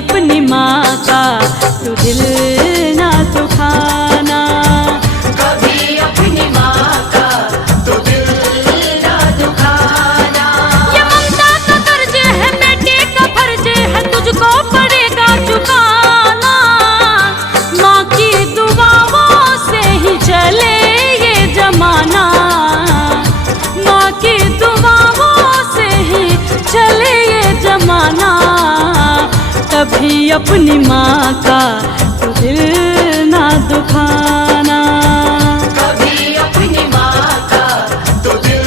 अपनी माँ का तू दिल ना दुखाना, कभी अपनी माँ का तू दिल ना दुखाना। ये ममता का कर्ज है, बेटे का फर्ज है, तुझको पड़ेगा चुकाना। माँ की दुआओं से ही चले ये जमाना, माँ की दुआओं से ही चले ये जमाना। कभी अपनी माँ का तू दिल ना दुखाना, कभी अपनी माँ का तू दिल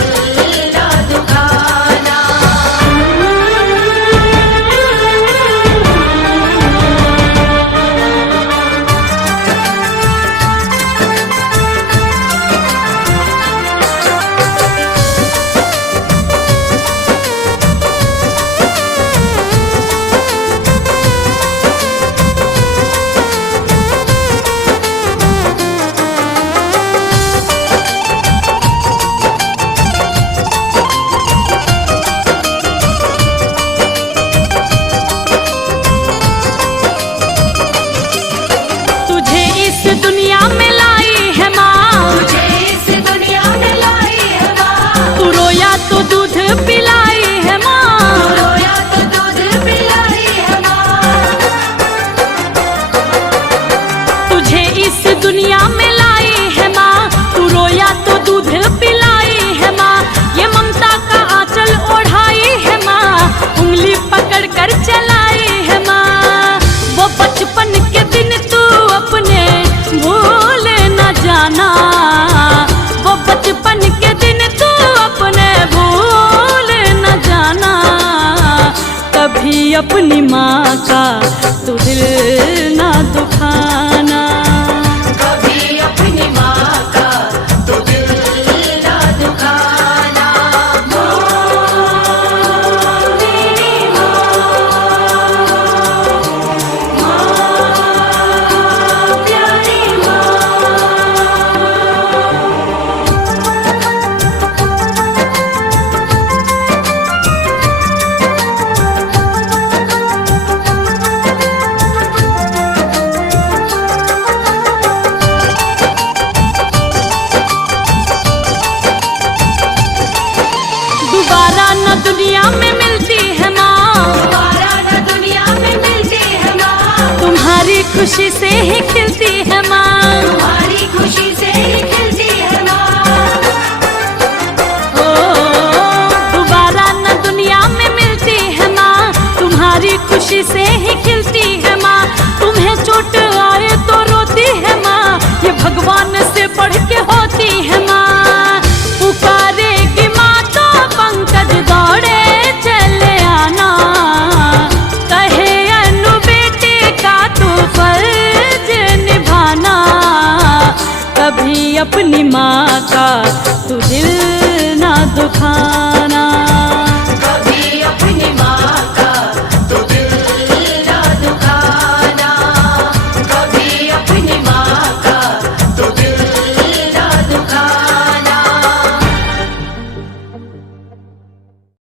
ना दुखाना। दुनिया में लाई है माँ, तुझे इस दुनिया में लाई है माँ। तू रोया तो दूध पिलाई है माँ, तू रोया तो दूध पिलाई है माँ। तुझे इस दुनिया में लाई है माँ, तू रोया तो दूध पिलाई है माँ। ये ममता का आंचल ओढ़ाई है माँ, उंगली पकड़ कर चलाई है माँ। वो बचपन के दिन तू अपने भूल न जाना, वो बचपन के दिन तू अपने भूल न जाना। कभी अपनी माँ का तू दिल ना दुखाना, कभी अपनी माँ का तू दिल ना दुखाना। मेरी प्यारी माँ। दोबारा न दुनिया में मिलती है माँ, दोबारा न दुनिया में मिलती है माँ। तुम्हारी खुशी से ही खिलती है माँ, तुम्हारी खुशी से ही खिलती है माँ। ओ दोबारा न दुनिया में मिलती है माँ, तुम्हारी खुशी से ही खिलती है माँ। तुम्हें चोट आए तो रोती है माँ, ये भगवान से पढ़ के होती है माँ। पुकारेगी माँ तो पंकज दौड़े चले आना, कहे अनु बेटे का तू फर्ज निभाना। कभी अपनी माँ का तू दिल ना दुखाना।